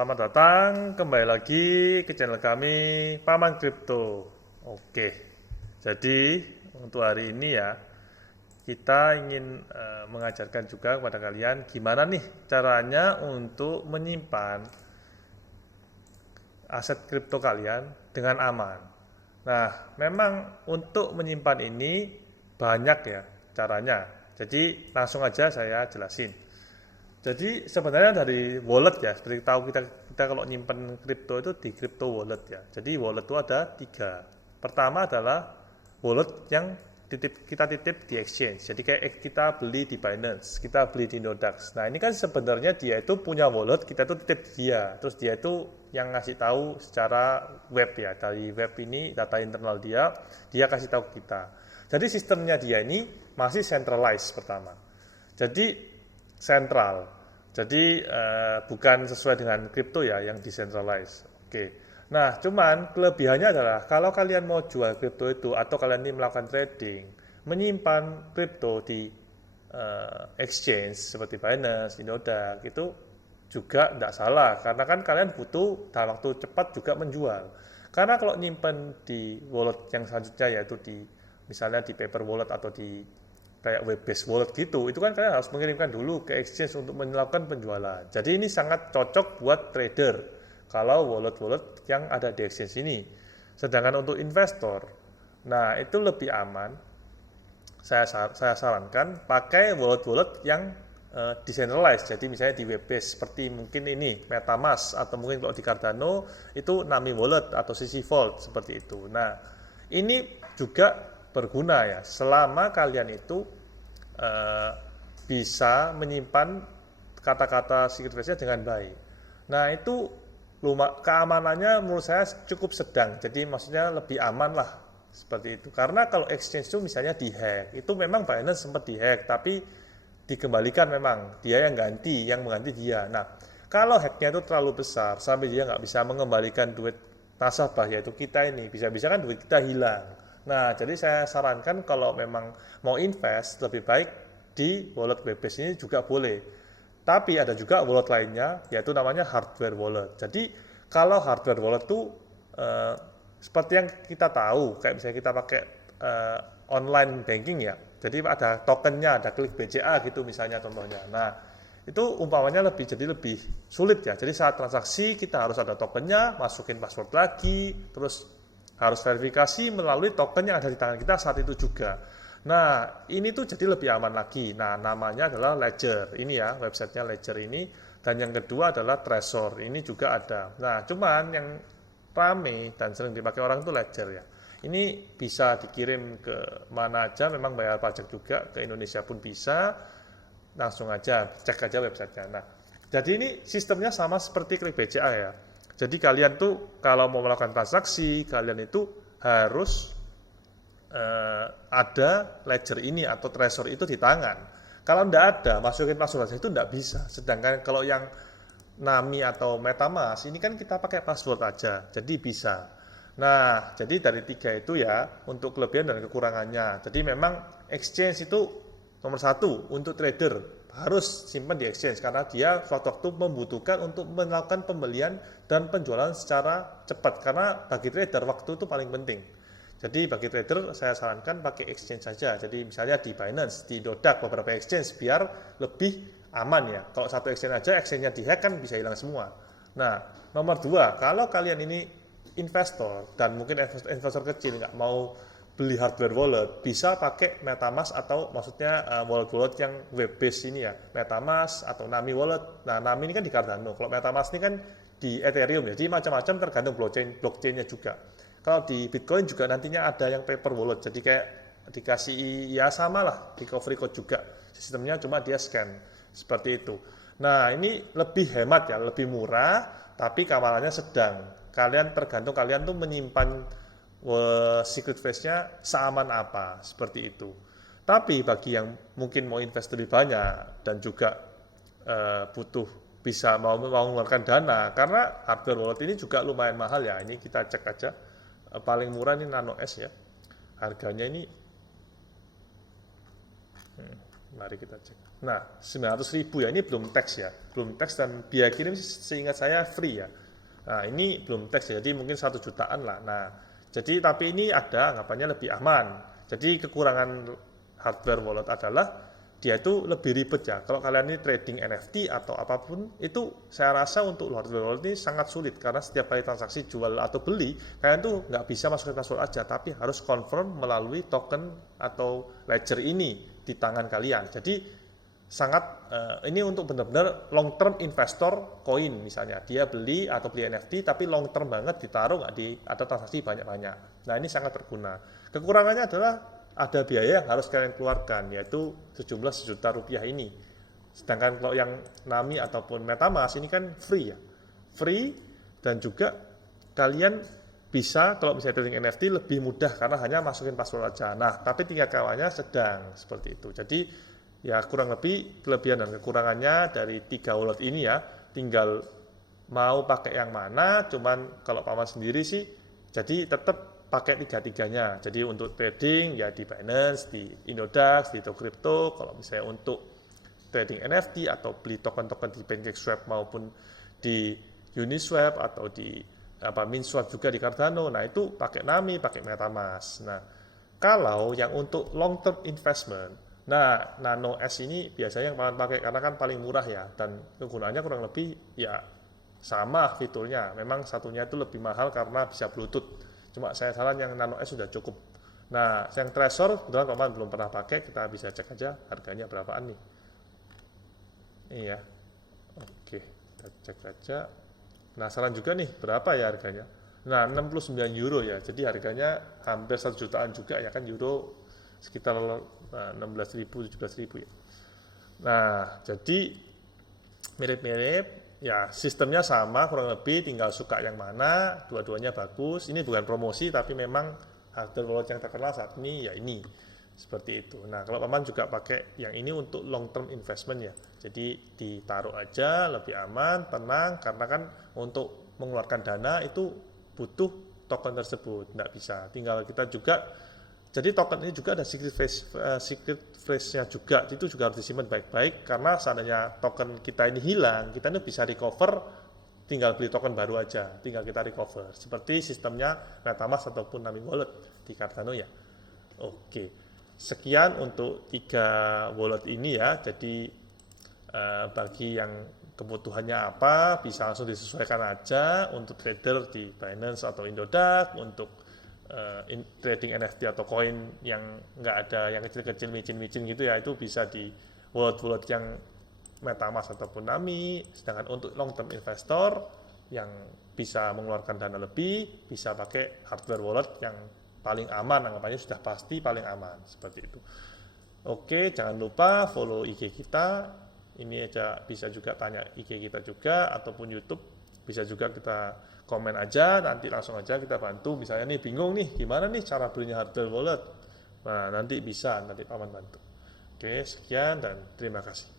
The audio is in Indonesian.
Selamat datang kembali lagi ke channel kami Paman Kripto. Oke, jadi untuk hari ini ya kita ingin mengajarkan juga kepada kalian gimana nih caranya untuk menyimpan aset kripto kalian dengan aman. Nah, memang untuk menyimpan ini banyak ya caranya. Jadi langsung aja saya jelasin. Jadi sebenarnya dari wallet ya, seperti tahu kita kalau nyimpen kripto itu di crypto wallet ya. Jadi wallet itu ada tiga. Pertama adalah wallet yang kita titip di exchange. Jadi kayak kita beli di Binance, kita beli di Nodax. Nah ini kan sebenarnya dia itu punya wallet, kita tuh titip dia. Terus dia itu yang ngasih tahu secara web ya, dari web ini data internal dia kasih tahu kita. Jadi sistemnya dia ini masih centralized pertama. Jadi sentral. Jadi bukan sesuai dengan kripto ya yang decentralized. Oke. Nah, cuman kelebihannya adalah kalau kalian mau jual kripto itu atau kalian ini melakukan trading, menyimpan kripto di exchange seperti Binance, Inodag itu juga tidak salah karena kan kalian butuh dalam waktu cepat juga menjual. Karena kalau nyimpan di wallet yang selanjutnya yaitu di misalnya di paper wallet atau di kayak web based wallet gitu, itu kan kalian harus mengirimkan dulu ke exchange untuk melakukan penjualan. Jadi ini sangat cocok buat trader kalau wallet-wallet yang ada di exchange ini. Sedangkan untuk investor, nah itu lebih aman. Saya sarankan pakai wallet-wallet yang decentralized. Jadi misalnya di web based seperti mungkin ini MetaMask atau mungkin kalau di Cardano itu Nami Wallet atau CC Vault seperti itu. Nah, ini juga berguna ya selama kalian itu bisa menyimpan kata-kata secret phrase-nya dengan baik. Nah itu keamanannya menurut saya cukup sedang, jadi maksudnya lebih aman lah seperti itu. Karena kalau exchange itu misalnya dihack, itu memang Binance sempat dihack, tapi dikembalikan memang dia yang mengganti dia. Nah kalau hacknya itu terlalu besar sampai dia nggak bisa mengembalikan duit nasabah yaitu kita ini, bisa-bisa kan duit kita hilang. Nah, jadi saya sarankan kalau memang mau invest, lebih baik di wallet web-based ini juga boleh. Tapi ada juga wallet lainnya, yaitu namanya hardware wallet. Jadi, kalau hardware wallet itu seperti yang kita tahu, kayak misalnya kita pakai online banking ya. Jadi ada tokennya, ada klik BCA gitu misalnya contohnya. Nah, itu umpamanya jadi lebih sulit ya. Jadi saat transaksi kita harus ada tokennya, masukin password lagi, terus harus verifikasi melalui token yang ada di tangan kita saat itu juga. Nah, ini tuh jadi lebih aman lagi. Nah, namanya adalah Ledger. Ini ya, websitenya Ledger ini. Dan yang kedua adalah Trezor. Ini juga ada. Nah, cuman yang rame dan sering dipakai orang itu Ledger ya. Ini bisa dikirim ke mana aja, memang bayar pajak juga. Ke Indonesia pun bisa. Langsung aja, cek aja websitenya. Nah, jadi ini sistemnya sama seperti klik BCA ya. Jadi kalian tuh kalau mau melakukan transaksi, kalian itu harus ada ledger ini atau Trezor itu di tangan. Kalau tidak ada, masukin password saja itu tidak bisa. Sedangkan kalau yang Nami atau MetaMask, ini kan kita pakai password aja, jadi bisa. Nah, jadi dari tiga itu ya, untuk kelebihan dan kekurangannya. Jadi memang exchange itu nomor satu untuk trader harus simpan di exchange karena dia suatu waktu membutuhkan untuk melakukan pembelian dan penjualan secara cepat karena bagi trader waktu itu paling penting. Jadi bagi trader saya sarankan pakai exchange saja. Jadi misalnya di Binance, di Nodax beberapa exchange biar lebih aman ya. Kalau satu exchange aja exchange-nya dihack kan bisa hilang semua. Nah, nomor dua, kalau kalian ini investor dan mungkin investor kecil nggak mau beli hardware wallet, bisa pakai MetaMask atau maksudnya wallet-wallet yang web based ini ya, MetaMask atau Nami Wallet. Nah, Nami ini kan di Cardano, kalau MetaMask ini kan di Ethereum ya, jadi macam-macam tergantung blockchain-nya juga. Kalau di Bitcoin juga nantinya ada yang paper wallet, jadi kayak dikasih ya sama lah, recovery code juga, sistemnya cuma dia scan, seperti itu. Nah, ini lebih hemat ya, lebih murah, tapi keamanannya sedang. Tergantung kalian tuh menyimpan secret phrase-nya seaman apa, seperti itu. Tapi bagi yang mungkin mau invest lebih banyak dan juga butuh bisa mau mengeluarkan dana, karena hardware wallet ini juga lumayan mahal ya. Ini kita cek aja, paling murah ini Nano S ya, harganya ini mari kita cek. Nah, 900.000 ya, ini belum tax ya, belum tax, dan biaya kirim seingat saya free ya. Nah, ini belum tax ya, jadi mungkin 1 jutaan lah. Nah, jadi tapi ini ada anggapannya lebih aman. Jadi kekurangan hardware wallet adalah dia itu lebih ribet ya. Kalau kalian ini trading NFT atau apapun, itu saya rasa untuk hardware wallet ini sangat sulit, karena setiap kali transaksi jual atau beli, kalian tuh nggak bisa masukin password aja, tapi harus confirm melalui token atau ledger ini di tangan kalian. Jadi sangat ini untuk benar-benar long term investor koin, misalnya dia beli atau beli NFT tapi long term banget, ditaruh nggak di ada transaksi banyak-banyak. Nah, ini sangat berguna. Kekurangannya adalah ada biaya yang harus kalian keluarkan, yaitu sejumlah Rp1 juta ini. Sedangkan kalau yang Nami ataupun MetaMask ini kan free ya, free, dan juga kalian bisa kalau misalnya trading NFT lebih mudah karena hanya masukin password aja. Nah, tapi tingkat kawannya sedang seperti itu. Jadi ya kurang lebih kelebihan dan kekurangannya dari 3 wallet ini ya. Tinggal mau pakai yang mana. Cuman kalau paman sendiri sih, jadi tetap pakai 3-3-nya. Jadi untuk trading ya di Binance, di Indodax, di Crypto. Kalau misalnya untuk trading NFT atau beli token-token di PancakeSwap maupun di Uniswap atau di MinSwap juga di Cardano, nah itu pakai Nami, pakai MetaMask. Nah, kalau yang untuk long term investment, nah Nano S ini biasanya yang paling pakai karena kan paling murah ya, dan kegunaannya kurang lebih ya sama fiturnya. Memang satunya itu lebih mahal karena bisa Bluetooth. Cuma saya saran yang Nano S sudah cukup. Nah, yang Trezor kebetulan paman belum pernah pakai, kita bisa cek aja harganya berapaan nih. Iya, oke, kita cek aja. Penasaran juga nih berapa ya harganya. Nah, 69 euro ya, jadi harganya hampir 1 jutaan juga ya kan, euro sekitar 16.000 17.000 ya. Nah, jadi mirip-mirip ya, sistemnya sama kurang lebih, tinggal suka yang mana. Dua-duanya bagus. Ini bukan promosi tapi memang hardware wallet yang terkenal saat ini ya ini, seperti itu. Nah, kalau paman juga pakai yang ini untuk long term investment ya, jadi ditaruh aja lebih aman, tenang, karena kan untuk mengeluarkan dana itu butuh token tersebut, nggak bisa tinggal kita juga. Jadi token ini juga ada secret phrase-nya juga, itu juga harus disimpan baik-baik, karena seandainya token kita ini hilang, kita ini bisa recover, tinggal beli token baru aja, tinggal kita recover, seperti sistemnya MetaMask ataupun Nami Wallet di Cardano ya. Oke. Sekian untuk 3 wallet ini ya. Jadi bagi yang kebutuhannya apa bisa langsung disesuaikan aja. Untuk trader di Binance atau Indodax, untuk trading NFT atau koin yang nggak ada yang kecil-kecil micin-micin gitu ya, itu bisa di wallet-wallet yang MetaMask ataupun Nami. Sedangkan untuk long term investor yang bisa mengeluarkan dana lebih, bisa pakai hardware wallet yang paling aman, anggapannya sudah pasti paling aman, seperti itu. Oke, jangan lupa follow IG kita. Ini aja bisa juga tanya IG kita juga, ataupun YouTube bisa juga kita komen aja, nanti langsung aja kita bantu. Misalnya nih bingung nih gimana nih cara belinya hardware wallet, nah nanti bisa, nanti paman bantu. Oke, sekian dan terima kasih.